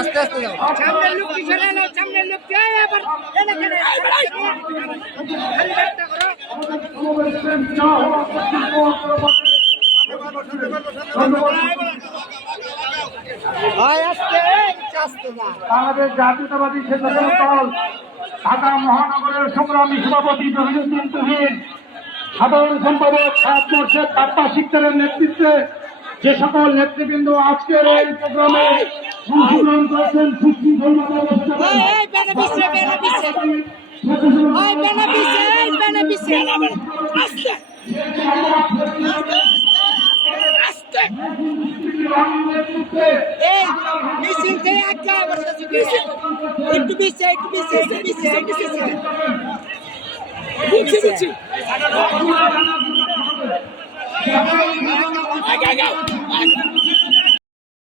আস্তে আস্তে যাও। সামনের লোক পিছনে নাও, সামনের লোক কে আবার এখানে বাংলাদেশ জাতীয়তাবাদী স্বেচ্ছাসেবক দল ঢাকা মহানগরের সংগ্রামী সভাপতি জহিরুদ্দিন তুহিন, সাধারণ সম্পাদক সাদ মোর্শেদ আব্বাস শিকদারের নেতৃত্বে যে সকল নেতৃবৃন্দ আজকের এই প্রোগ্রামে অংশগ্রহণ করেছেন একটু পিছিয়ে একটু পিছিয়ে একটু পিছিয়ে একটু পিছিয়ে